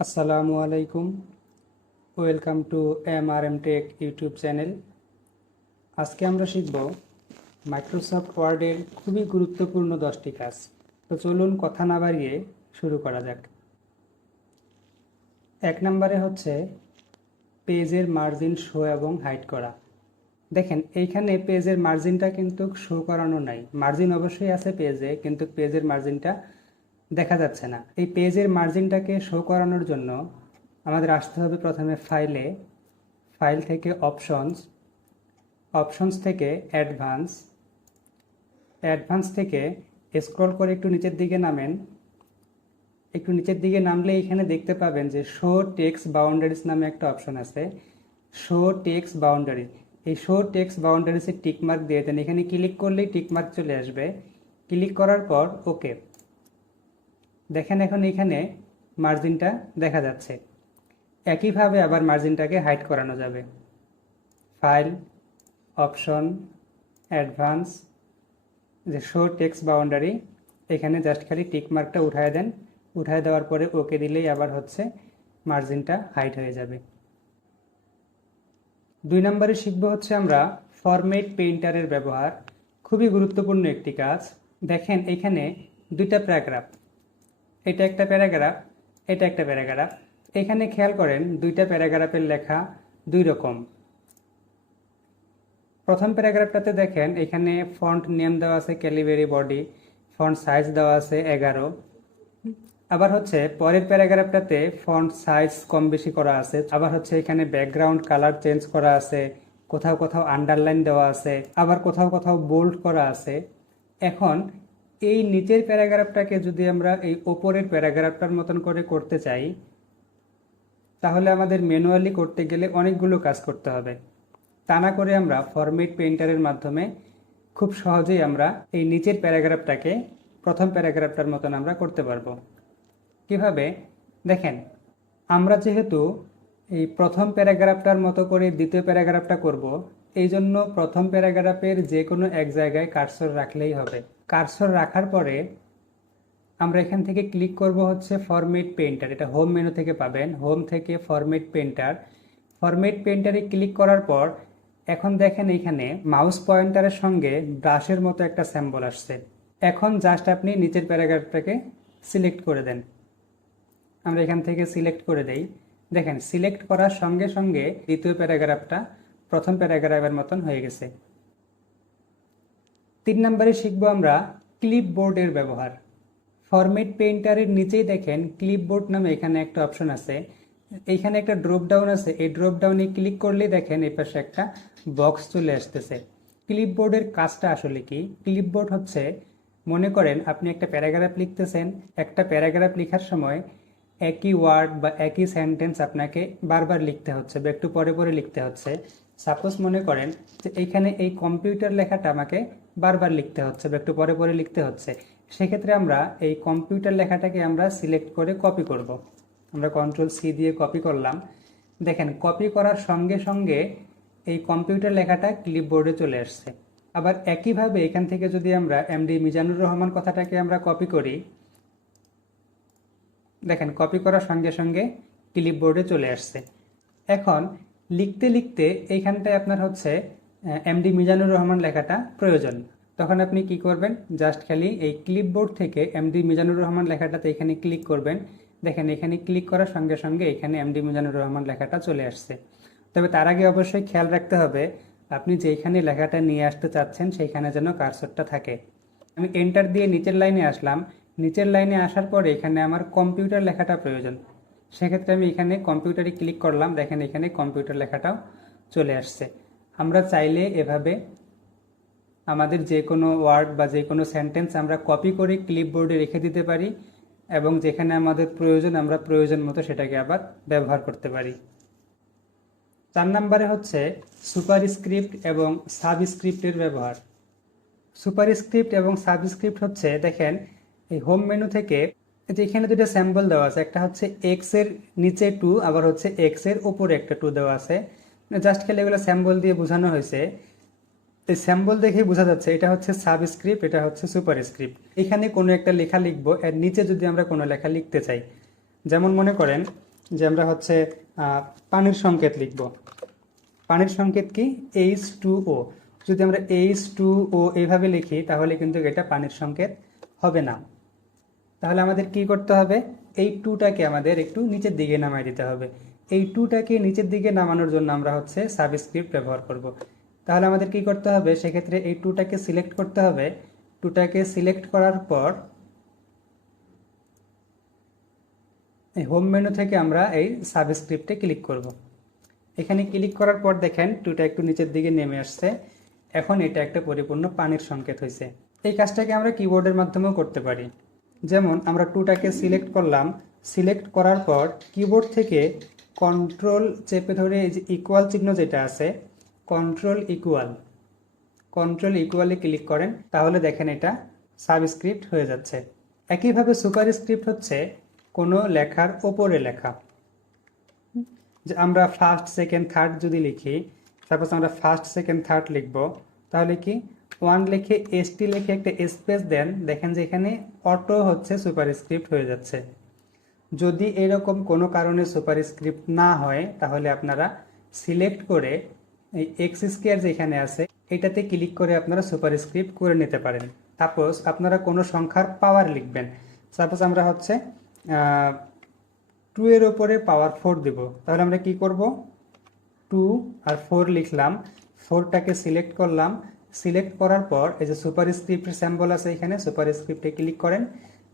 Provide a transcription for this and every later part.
আসসালামু আলাইকুম। Welcome to MRM take YouTube channel. আজকে আমরা শিখব মাইক্রোসফট ওয়ার্ডের খুবই গুরুত্বপূর্ণ 10টি কাজ। তো চলুন কথা না বাড়িয়ে শুরু করা যাক। 1 নম্বরে হচ্ছে পেজের মার্জিন শো এবং হাইড করা। দেখেন এইখানে পেজের মার্জিনটা কিন্তু শো করানো নাই। মার্জিন অবশ্যই আছে পেজে, কিন্তু পেজের মার্জিনটা দেখা যাচ্ছে না। এই পেজের মার্জিনটাকে শো করানোর জন্য আমাদের আসতে হবে প্রথমে ফাইল থেকে অপশনস থেকে অ্যাডভান্স থেকে স্ক্রল করে একটু নিচের দিকে নামেন। একটু নিচের দিকে নামলে এখানে দেখতে পাবেন যে শো টেক্সট বাউন্ডারিজ নামে একটা অপশন আছে। শো টেক্সট বাউন্ডারি, এই শো টেক্সট বাউন্ডারিজে টিকমার্ক দিয়ে দেন। এখানে ক্লিক করলেই টিকমার্ক চলে আসবে। ক্লিক করার পর ওকে। দেখেন এখন এখানে মার্জিনটা দেখা যাচ্ছে। একইভাবে আবার মার্জিনটাকে হাইড করানো যাবে। ফাইল, অপশন, অ্যাডভান্স, যে শো টেক্সট বাউন্ডারি, এখানে জাস্ট খালি টিকমার্কটা উঠায় দেন। উঠায় দেওয়ার পরে ওকে দিলেই আবার হচ্ছে মার্জিনটা হাইড হয়ে যাবে। 2 নম্বরে শিখব হচ্ছে আমরা ফরম্যাট পেইন্টারের ব্যবহার। খুবই গুরুত্বপূর্ণ একটি কাজ। দেখেন এখানে 2টা প্যারাগ্রাফ, এটা একটা প্যারাগ্রাফ, এটা একটা প্যারাগ্রাফ। এখানে খেয়াল করেন 2টা প্যারাগ্রাফের লেখা 2 রকম। প্রথম প্যারাগ্রাফটাতে দেখেন এখানে ফন্ট নেম দেওয়া আছে ক্যালিবেরি বডি, ফন্ট সাইজ দেওয়া আছে 11। আবার হচ্ছে পরের প্যারাগ্রাফটাতে ফন্ট সাইজ কম বেশি করা আছে। আবার হচ্ছে এখানে ব্যাকগ্রাউন্ড কালার চেঞ্জ করা আছে, কোথাও কোথাও আন্ডারলাইন দেওয়া আছে, আবার কোথাও কোথাও বোল্ড করা আছে। এখন এই নিচের প্যারাগ্রাফটাকে যদি আমরা এই ওপরের প্যারাগ্রাফটার মতন করে করতে চাই, তাহলে আমাদের ম্যানুয়ালি করতে গেলে অনেকগুলো কাজ করতে হবে। তা না করে আমরা ফরম্যাট পেইন্টারের মাধ্যমে খুব সহজেই আমরা এই নিচের প্যারাগ্রাফটাকে প্রথম প্যারাগ্রাফটার মতন আমরা করতে পারবো। কিভাবে? দেখেন, আমরা যেহেতু এই প্রথম প্যারাগ্রাফটার মতো করে দ্বিতীয় প্যারাগ্রাফটা করব, এই জন্য প্রথম প্যারাগ্রাফের যে কোনো এক জায়গায় কার্সর রাখলেই হবে। কার্সর রাখার পরে আমরা এখান থেকে ক্লিক করব হচ্ছে ফরম্যাট পেইন্টার। এটা হোম মেনু থেকে পাবেন। হোম থেকে ফরম্যাট পেইন্টারে ক্লিক করার পর এখন দেখেন এখানে মাউস পয়েন্টারের সঙ্গে ব্রাশের মতো একটা সিম্বল আসছে। এখন জাস্ট আপনি নিচের প্যারাগ্রাফটাকে সিলেক্ট করে দেন। আমরা এখান থেকে সিলেক্ট করে দেই। দেখেন সিলেক্ট করার সঙ্গে সঙ্গে দ্বিতীয় প্যারাগ্রাফটা প্রথম প্যারাগ্রাফের মতন হয়ে গেছে। 3 নম্বরে শিখব আমরা ক্লিপবোর্ডের ব্যবহার। ফরম্যাট পেইন্টারের নিচেই দেখেন ক্লিপবোর্ড নামে এখানে একটা অপশন আছে। এইখানে একটা ড্রপ ডাউন আছে। এই ড্রপ ডাউনে ক্লিক করলেই দেখেন এই পাশে একটা বক্স চলে আসতেছে। ক্লিপবোর্ডের কাজটা আসলে কি? ক্লিপবোর্ড হচ্ছে, মনে করেন আপনি একটা প্যারাগ্রাফ লিখতেছেন। একটা প্যারাগ্রাফ লেখার সময় একই ওয়ার্ড বা একই সেন্টেন্স আপনাকে বারবার লিখতে হচ্ছে বা একটু পরে পরে লিখতে হচ্ছে। সাপোজ মনে করেন যে এইখানে এই কম্পিউটার লেখাটা আমাকে বারবার লিখতে হচ্ছে বা একটু পরে পরে লিখতে হচ্ছে। সেক্ষেত্রে আমরা এই কম্পিউটার লেখাটাকে আমরা সিলেক্ট করে কপি করব। আমরা কন্ট্রোল-C দিয়ে কপি করলাম। দেখেন কপি করার সঙ্গে সঙ্গে এই কম্পিউটার লেখাটা ক্লিপবোর্ডে চলে আসছে। আবার একইভাবে এখান থেকে যদি আমরা এমডি মিজানুর রহমান কথাটাকে আমরা কপি করি, দেখেন কপি করার সঙ্গে সঙ্গে ক্লিপবোর্ডে চলে আসছে। এখন লিখতে লিখতে এইখানটায় আপনার হচ্ছে এমডি মিজানুর রহমান লেখাটা প্রয়োজন। তখন আপনি কি করবেন? জাস্ট খালি এই ক্লিপবোর্ড থেকে এমডি মিজানুর রহমান লেখাটাতে এখানে ক্লিক করবেন। দেখেন এখানে ক্লিক করার সঙ্গে সঙ্গে এখানে এমডি মিজানুর রহমান লেখাটা চলে আসছে। তবে তার আগে অবশ্যই খেয়াল রাখতে হবে আপনি যেখানে লেখাটা নিয়ে আসতে চাচ্ছেন সেইখানে যেন কার্সরটা থাকে। আমি এন্টার দিয়ে নিচের লাইনে আসলাম। নিচের লাইনে আসার পরে এখানে আমার কম্পিউটার লেখাটা প্রয়োজন। সেক্ষেত্রে আমি এখানে কম্পিউটারে ক্লিক করলাম। দেখেন এখানে কম্পিউটার লেখাটাও চলে আসছে। আমরা চাইলে এভাবে আমাদের যে কোনো ওয়ার্ড বা যে কোনো সেন্টেন্স আমরা কপি করে ক্লিপবোর্ডে রেখে দিতে পারি এবং যেখানে আমাদের প্রয়োজন আমরা প্রয়োজন মতো সেটাকে আবার ব্যবহার করতে পারি। 4 নম্বরে হচ্ছে সুপারস্ক্রিপ্ট এবং সাবস্ক্রিপ্টের ব্যবহার। সুপারস্ক্রিপ্ট এবং সাবস্ক্রিপ্ট হচ্ছে, দেখেন এই হোম মেনু থেকে যে এখানে 2টা স্যাম্পল দেওয়া আছে। একটা হচ্ছে এক্স এর নিচে 2, আবার হচ্ছে এক্স এর উপরে একটা 2 দেওয়া আছে। জাস্ট খেলে এগুলো স্যাম্পল দিয়ে বোঝানো হয়েছে। এই স্যাম্পল দেখে বোঝা যাচ্ছে এটা হচ্ছে সাবস্ক্রিপ্ট, এটা হচ্ছে সুপারস্ক্রিপ্ট। এখানে কোনো একটা লেখা লিখবো, এর নিচে যদি আমরা কোনো লেখা লিখতে চাই, যেমন মনে করেন যে আমরা হচ্ছে পানির সংকেত লিখব। পানির সংকেত কি? H2O। যদি আমরা H2O এইভাবে লিখি তাহলে কিন্তু এটা পানির সংকেত হবে না। তাহলে আমাদের কি করতে হবে? এই টুটাকে আমাদের একটু নিচের দিকে নামাই দিতে হবে। এই টুটাকে নিচের দিকে নামানোর জন্য আমরা হচ্ছে সাবস্ক্রিপ্ট ব্যবহার করব। তাহলে আমাদের কি করতে হবে? সেক্ষেত্রে এই টুটাকে সিলেক্ট করতে হবে। টুটাকে সিলেক্ট করার পর এই হোম মেনু থেকে আমরা এই সাবস্ক্রিপ্টে ক্লিক করব। এখানে ক্লিক করার পর দেখেন টুটা একটু নিচের দিকে নেমে আসছে। এখন এটা একটা পরিপূর্ণ পানির সংকেত হয়েছে। এই কাজটাকে আমরা কিবোর্ডের মাধ্যমেও করতে পারি। যেমন আমরা টুটাকে সিলেক্ট করলাম, সিলেক্ট করার পর কিবোর্ড থেকে কন্ট্রোল চেপে ধরে এই যে ইকুয়াল চিহ্ন যেটা আছে, কন্ট্রোল ইকুয়ালে ক্লিক করেন, তাহলে দেখেন এটা সাবস্ক্রিপ্ট হয়ে যাচ্ছে। একইভাবে সুপারস্ক্রিপ্ট হচ্ছে কোনো লেখার ওপরে লেখা। যে আমরা ফার্স্ট সেকেন্ড থার্ড যদি লিখি, সাপোজ আমরা ফার্স্ট সেকেন্ড থার্ড লিখবো, তাহলে কি ওয়ান লিখে এসটি লিখে একটা স্পেস দেন, দেখেন যে এখানে অটো হচ্ছে সুপারস্ক্রিপ্ট হয়ে যাচ্ছে। যদি এরকম কোনো কারণে সুপারস্ক্রিপ্ট না হয় তাহলে আপনারা সিলেক্ট করে এই এক্স স্কোয়ার যেখানে আছে এটাতে ক্লিক করে আপনারা সুপারস্ক্রিপ্ট করে নিতে পারেন। সাপোজ আপনারা কোনো সংখ্যার পাওয়ার লিখবেন, সাপোজ আমরা হচ্ছে 2 এর উপরে পাওয়ার 4 দেব, তাহলে আমরা কি করব? 2 আর 4 লিখলাম, 4টাকে সিলেক্ট করলাম, সিলেক্ট করার পর এই যে সুপারস্ক্রিপ্টের সিম্বল আছে এখানে, সুপারস্ক্রিপ্টে ক্লিক করেন,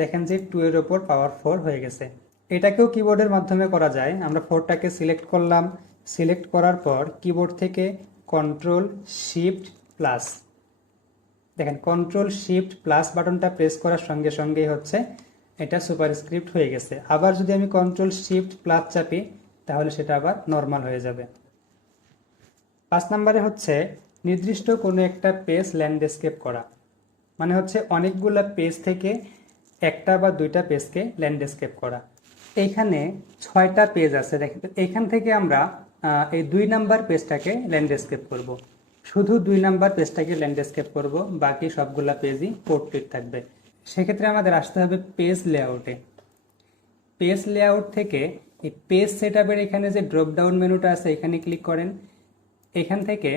দেখেন যে 2 এর উপর পাওয়ার 4 হয়ে গেছে। এটাকেও কিবোর্ডের মাধ্যমে করা যায়। আমরা 4টাকে সিলেক্ট করলাম, সিলেক্ট করার পর কিবোর্ড থেকে কন্ট্রোল শিফট প্লাস, দেখেন কন্ট্রোল শিফট প্লাস বাটনটা প্রেস করার সঙ্গে সঙ্গেই হচ্ছে এটা সুপারস্ক্রিপ্ট হয়ে গেছে। আবার যদি আমি কন্ট্রোল শিফট প্লাস চাপি তাহলে সেটা আবার নর্মাল হয়ে যাবে। 5 নম্বরে হচ্ছে নির্দিষ্ট কোনো একটা পেজ ল্যান্ডস্কেপ করা, মানে হচ্ছে অনেকগুলা পেজ থেকে একটা বা দুইটা পেজকে ল্যান্ডস্কেপ করা। এইখানে 6টা পেজ আছে, দেখেন এইখান থেকে আমরা এই 2 নাম্বার পেজটাকে ল্যান্ডস্কেপ করব। শুধু 2 নাম্বার পেজটাকে ল্যান্ডস্কেপ করব, বাকি সবগুলা পেজই পোর্ট্রেট থাকবে। সেক্ষেত্রে আমাদের আসতে হবে পেজ লেআউটে। পেজ লেআউট থেকে এই পেজ সেটআপের এখানে যে ড্রপ ডাউন মেনুটা আছে এখানে ক্লিক করেন। এখান থেকে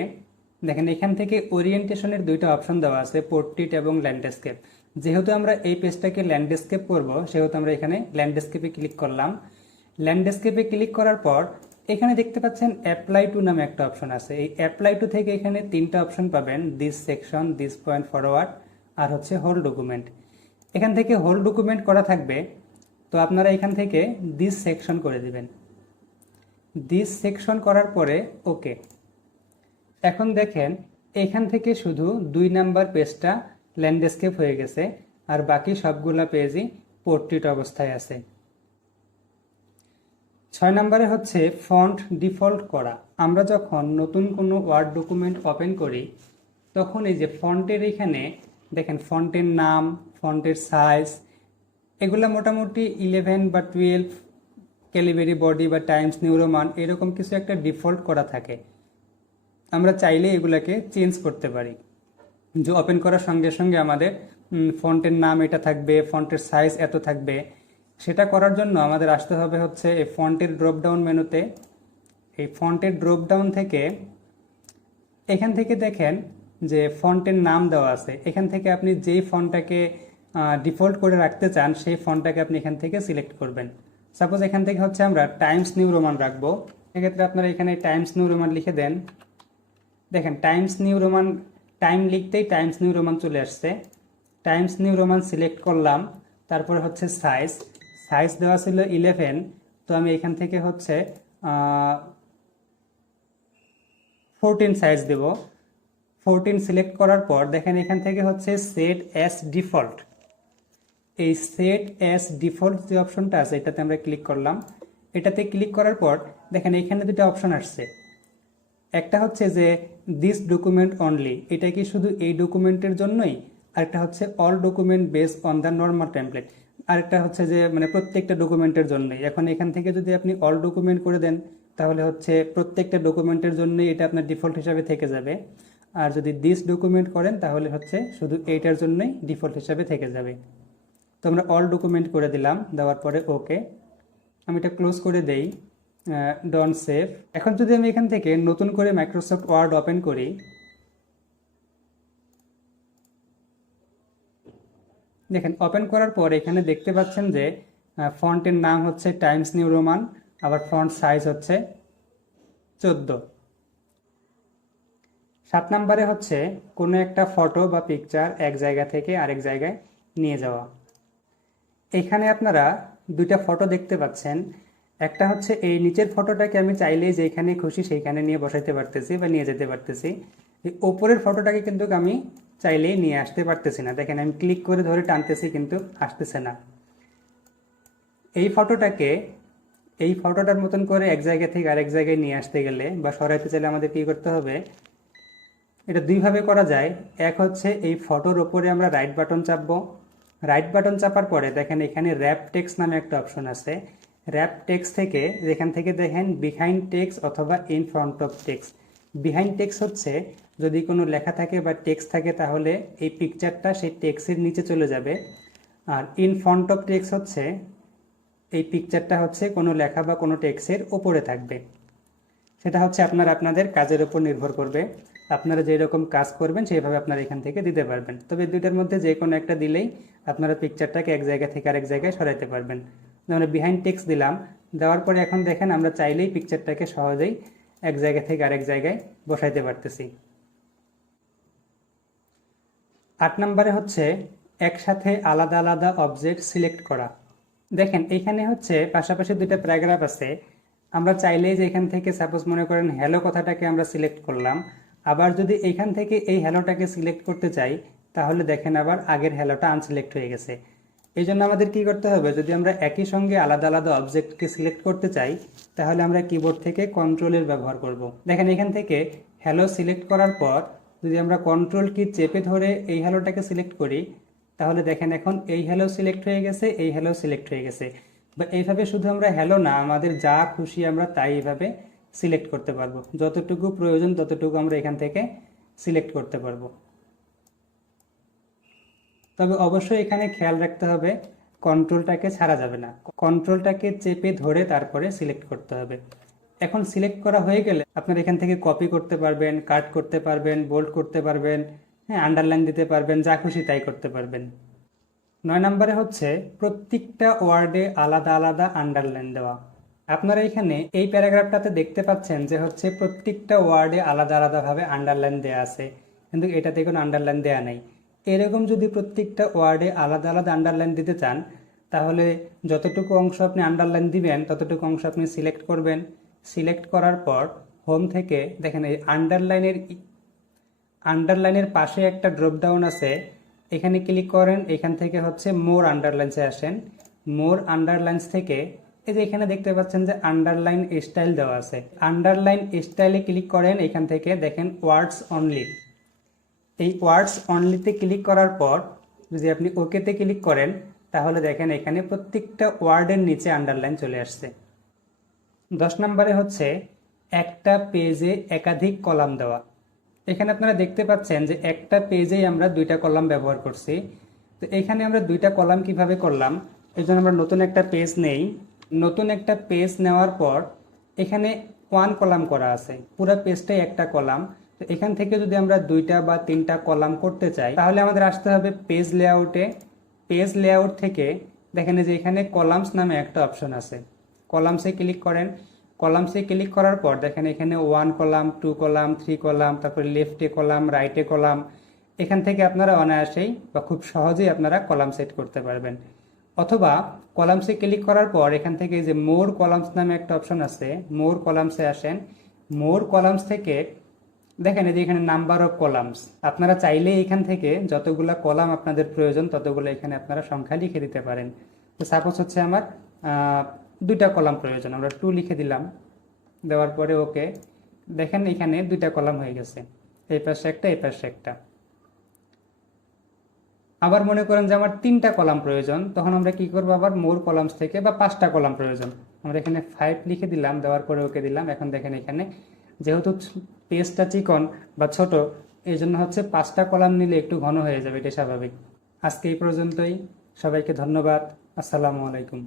দেখেন এখান থেকে ওরিয়েন্টেশনের 2টা অপশন দেওয়া আছে, পোর্ট্রেট এবং ল্যান্ডস্কেপ। যেহেতু আমরা এই পেজটাকে ল্যান্ডস্কেপ করব সেহেতু আমরা এখানে ল্যান্ডস্কেপে ক্লিক করলাম। ল্যান্ডস্কেপে ক্লিক করার পর এখানে দেখতে পাচ্ছেন অ্যাপ্লাই টু নামে একটা অপশন আছে। এই অ্যাপ্লাই টু থেকে এখানে 3টা অপশন পাবেন, this section, this point forward আর হচ্ছে হোল ডকুমেন্ট। এখান থেকে হোল ডকুমেন্ট করা থাকবে, তো আপনারা এখান থেকে দিস সেকশন করে দিবেন। দিস সেকশন করার পরে ওকে। এখন দেখেন এখান থেকে শুধু 2 নাম্বার পেজটা ল্যান্ডস্কেপ হয়ে গেছে আর বাকি সবগুলা পেজই পোর্ট্রেট অবস্থায় আছে। 6 নম্বরে হচ্ছে ফন্ট ডিফল্ট করা। আমরা যখন নতুন কোনো ওয়ার্ড ডকুমেন্ট ওপেন করি তখন এই যে ফন্টের এখানে দেখেন ফন্টের নাম, ফন্টের সাইজ, এগুলা মোটামুটি 11 বা 12 ক্যালিবেরি বডি বা টাইমস নিউ রোমান এরকম কিছু একটা ডিফল্ট করা থাকে। আমরা চাইলে এগুলাকে চেঞ্জ করতে পারি, যে ওপেন করার সঙ্গে সঙ্গে আমাদের ফন্টের নাম এটা থাকবে, ফন্টের সাইজ এত থাকবে। সেটা করার জন্য আমাদের আসতে হবে হচ্ছে এই ফন্টের ড্রপ ডাউন মেনুতে। এই ফন্টের ড্রপ ডাউন থেকে এখান থেকে দেখেন যে ফন্টের নাম দেওয়া আছে, এখান থেকে আপনি যেই ফন্টটাকে ডিফল্ট করে রাখতে চান সেই ফন্টটাকে আপনি এখান থেকে সিলেক্ট করবেন। সাপোজ এখান থেকে হচ্ছে আমরা টাইমস নিউ রোমান রাখবো, সেক্ষেত্রে আপনারা এখানে টাইমস নিউ রোমান লিখে দেন। দেখেন টাইমস নিউ রোমান, টাইম লিখতেই টাইমস নিউ রোমান চলে আসছে। টাইমস নিউ রোমান সিলেক্ট করলাম, তারপরে হচ্ছে সাইজ, সাইজ দেওয়া ছিল 11, তো আমি এখান থেকে হচ্ছে 14 সাইজ দেব। 14 সিলেক্ট করার পর দেখেন এখান থেকে হচ্ছে সেট অ্যাজ ডিফল্ট। এই সেট অ্যাজ ডিফল্ট যে অপশনটা আছে এটাতে আমরা ক্লিক করলাম। এটাতে ক্লিক করার পর দেখেন এখানে 2টা অপশন আসছে। একটা হচ্ছে যে দিস ডকুমেন্ট অনলি, এটা কি শুধু এই ডকুমেন্টের জন্যই, আরেকটা হচ্ছে all document base on the normal template, আরেকটা হচ্ছে যে মানে প্রত্যেকটা ডকুমেন্টের জন্যই। এখন এখান থেকে যদি আপনি অল ডকুমেন্ট করে দেন তাহলে হচ্ছে প্রত্যেকটা ডকুমেন্টের জন্যই এটা আপনার ডিফল্ট হিসাবে থেকে যাবে। আর যদি দিস ডকুমেন্ট করেন তাহলে হচ্ছে শুধু এইটার জন্যই ডিফল্ট হিসাবে থেকে যাবে। তো আমরা অল ডকুমেন্ট করে দিলাম, দেওয়ার পরে ওকে। আমি এটা ক্লোজ করে দেই, ডন সেভ। এখন যদি আমি এখান থেকে নতুন করে মাইক্রোসফট ওয়ার্ড ওপেন করি, দেখেন ওপেন করার পর এখানে দেখতে পাচ্ছেন যে ফন্টের নাম হচ্ছে টাইমস নিউ রোমান, আবার ফন্ট সাইজ হচ্ছে 14। 7 নম্বরে হচ্ছে কোনো একটা ফটো বা পিকচার এক জায়গা থেকে আরেক জায়গায় নিয়ে যাওয়া। এখানে আপনারা দুইটা ফটো দেখতে পাচ্ছেন। একটা হচ্ছে এই নিচের ফটোটাকে আমি চাইলেই যেখানে খুশি সেইখানে নিয়ে বসাইতে পারতেছি বা নিয়ে যেতে পারতেছি। এই ওপরের ফটোটাকে কিন্তু আমি চাইলেই নিয়ে আসতে পারতেছি না। দেখেন আমি ক্লিক করে ধরে টানতেছি কিন্তু আসতেছে না। এই ফটোটার মতন করে এক জায়গা থেকে আরেক জায়গায় নিয়ে আসতে গেলে বা সরাইতে চাইলে আমাদের কি করতে হবে, এটা দুইভাবে করা যায়। এক হচ্ছে এই ফটোর ওপরে আমরা রাইট বাটন চাপবো। রাইট বাটন চাপার পরে দেখেন এখানে র্যাপ টেক্সট নামে একটা অপশন আছে। র্যাপ টেক্সট থেকে যেখান থেকে দেখেন বিহাইন্ড টেক্সট অথবা in front of text. Behind text হচ্ছে যদি কোনো লেখা থাকে বা টেক্সট থাকে তাহলে এই পিকচারটা সেই টেক্সটের নিচে চলে যাবে। আর ইন ফ্রন্ট অফ টেক্সট হচ্ছে এই পিকচারটা হচ্ছে কোনো লেখা বা কোনো টেক্সটের ওপরে থাকবে। সেটা হচ্ছে আপনাদের কাজের উপর নির্ভর করবে। আপনারা যেই রকম কাজ করবেন সেইভাবে আপনারা এখান থেকে দিতে পারবেন। তবে দুইটার মধ্যে যে কোনো একটা দিলেই আপনারা পিকচারটাকে এক জায়গা থেকে আরেক জায়গায় সরাইতে পারবেন। যেমন বিহাইন্ড টেক্সট দিলাম, দেওয়ার পরে এখন দেখেন আমরা চাইলেই পিকচারটাকে সহজেই এক জায়গা থেকে আরেক জায়গায় বসাইতে পারতেছি। 8 নম্বরে হচ্ছে একসাথে আলাদা আলাদা অবজেক্ট সিলেক্ট করা। দেখেন এখানে হচ্ছে পাশাপাশি দুইটা প্যারাগ্রাফ আছে। আমরা চাইলেই যে এখান থেকে সাপোজ মনে করেন হ্যালো কথাটাকে আমরা সিলেক্ট করলাম, আবার যদি এখান থেকে এই হ্যালোটাকে সিলেক্ট করতে চাই তাহলে দেখেন আবার আগের হ্যালোটা আনসিলেক্ট হয়ে গেছে। এই জন্য আমাদের কি করতে হবে, যদি আমরা একই সঙ্গে আলাদা আলাদা অবজেক্টকে সিলেক্ট করতে চাই তাহলে আমরা কিবোর্ড থেকে কন্ট্রোলের ব্যবহার করব। দেখেন এখান থেকে হ্যালো সিলেক্ট করার পর যদি আমরা কন্ট্রোল কি চেপে ধরে এই হ্যালোটাকে সিলেক্ট করি তাহলে দেখেন এখন এই হ্যালো সিলেক্ট হয়ে গেছে, এই হ্যালো সিলেক্ট হয়ে গেছে। বা এইভাবে শুধু আমরা হ্যালো না, আমাদের যা খুশি আমরা তাই এইভাবে সিলেক্ট করতে পারবো। যতটুকু প্রয়োজন ততটুকু আমরা এখান থেকে সিলেক্ট করতে পারবো। তবে অবশ্যই এখানে খেয়াল রাখতে হবে কন্ট্রোলটাকে ছাড়া যাবে না, কন্ট্রোলটাকে চেপে ধরে তারপরে সিলেক্ট করতে হবে। এখন সিলেক্ট করা হয়ে গেলে আপনারা এখান থেকে কপি করতে পারবেন, কাট করতে পারবেন, বোল্ড করতে পারবেন, হ্যাঁ আন্ডারলাইন দিতে পারবেন, যা খুশি তাই করতে পারবেন। 9 নম্বরে হচ্ছে প্রত্যেকটা ওয়ার্ডে আলাদা আলাদা আন্ডারলাইন দেওয়া। আপনারা এখানে এই প্যারাগ্রাফটাতে দেখতে পাচ্ছেন যে হচ্ছে প্রত্যেকটা ওয়ার্ডে আলাদা আলাদাভাবে আন্ডারলাইন দেওয়া আছে, কিন্তু এটাতে কোনো আন্ডারলাইন দেওয়া নেই। এরকম যদি প্রত্যেকটা ওয়ার্ডে আলাদা আলাদা আন্ডারলাইন দিতে চান তাহলে যতটুকু অংশ আপনি আন্ডারলাইন দিবেন ততটুকু অংশ আপনি সিলেক্ট করবেন। সিলেক্ট করার পর হোম থেকে দেখেন এই আন্ডারলাইনের পাশে একটা ড্রপ ডাউন আছে, এখানে ক্লিক করেন। এখান থেকে হচ্ছে মোর আন্ডারলাইন্সে আসেন। মোর আন্ডারলাইন্স থেকে এই যে এখানে দেখতে পাচ্ছেন যে আন্ডারলাইন স্টাইল দেওয়া আছে, আন্ডারলাইন স্টাইলে ক্লিক করেন। এখান থেকে দেখেন ওয়ার্ডস অনলি, এই ওয়ার্ডস অনলিতে ক্লিক করার পর যদি আপনি ওকেতে ক্লিক করেন তাহলে দেখেন এখানে প্রত্যেকটা ওয়ার্ডের নিচে আন্ডারলাইন চলে আসছে। 10 নম্বরে হচ্ছে একটা পেজে একাধিক কলাম দেওয়া। এখানে আপনারা দেখতে পাচ্ছেন যে একটা পেজেই আমরা দুইটা কলাম ব্যবহার করছি। তো এখানে আমরা দুইটা কলাম কিভাবে করলাম, এই জন্য আমরা নতুন একটা পেজ নেই। নতুন একটা পেজ নেওয়ার পর এখানে 1 কলাম করা আছে, পুরো পেজটাই একটা কলাম। তো এখান থেকে যদি আমরা 2টা বা 3টা কলাম করতে চাই তাহলে আমাদের আসতে হবে পেজ লেআউটে। পেজ লেআউট থেকে দেখেন যে এখানে কলামস নামে একটা অপশন আছে, কলামসে ক্লিক করেন। কলামসে ক্লিক করার পর দেখেন এখানে 1 কলাম, 2 কলাম, 3 কলাম, তারপরে লেফটে কলাম, রাইটে কলাম। এখান থেকে আপনারা অনায়াসেই বা খুব সহজেই আপনারা কলাম সেট করতে পারবেন। অথবা কলামসে ক্লিক করার পর এখান থেকে যে মোর কলামস নামে একটা অপশন আছে, মোর কলামসে আসেন। মোর কলামস থেকে দেখেন এই যে এখানে নাম্বার অফ কলামস, আপনারা চাইলে এখান থেকে যতগুলা কলাম আপনাদের প্রয়োজন ততগুলো এখানে আপনারা সংখ্যা লিখে দিতে পারেন। তো সাপোজ হচ্ছে আমার 2টা কলাম প্রয়োজন, আমরা 2 লিখে দিলাম। দেওয়ার পরে ওকে, দেখেন এখানে 2টা কলাম হয়ে গেছে, এই পাশে একটা, এই পাশে একটা। আবার মনে করেন যে আমার 3টা কলাম প্রয়োজন, তখন আমরা কি করবো, আবার মোর কলামস থেকে বা 5টা কলাম প্রয়োজন, আমরা এখানে 5 লিখে দিলাম। দেওয়ার পরে ওকে দিলাম। এখন দেখেন এখানে যেহেতু পেজটা চিকন বা ছোট, এই জন্য হচ্ছে 5টা কলাম নিলে একটু ঘন হয়ে যাবে, এটা স্বাভাবিক। আজকে এই পর্যন্তই, সবাইকে ধন্যবাদ। আসসালামু আলাইকুম।